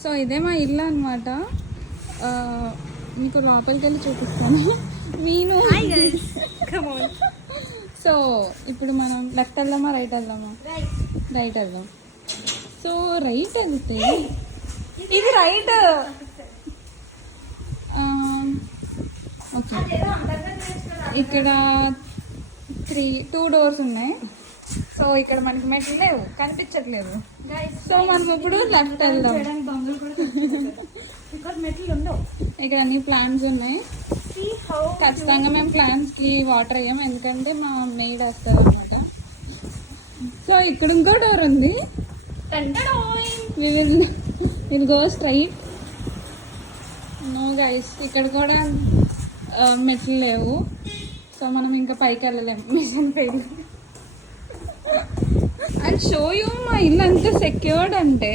So ఇదే మా ఇల్లు అనమాట. మీకు లోపలికి వెళ్ళి చూపిస్తాను. మీను సో ఇప్పుడు మనం లెఫ్ట్ వెళ్దామా రైట్ వెళ్దామా? రైట్ వెళ్దాం. సో రైట్ వెళ్తే ఇది రైట్. ఓకే, ఇక్కడ 2 doors ఉన్నాయి. సో ఇక్కడ మనకి మెట్లు లేవు, కనిపించట్లేదు. సో మనం ఇప్పుడు లెఫ్ట్ వెళ్దాం. ఇక్కడ అన్ని ప్లాంట్స్ ఉన్నాయి. ఖచ్చితంగా మేము ప్లాంట్స్ కి వాటర్ అయ్యాం, ఎందుకంటే మా మెయిడ్ వేస్తారు అనమాట. సో ఇక్కడ ఇంకో డోర్ ఉంది. Will go straight. No guys, ఇక్కడ కూడా మెట్లు లేవు. సో మనం ఇంకా పైకి వెళ్ళలేము, mission fail. And show you మా ఇల్లు ఎంత సెక్యూర్డ్ అంటే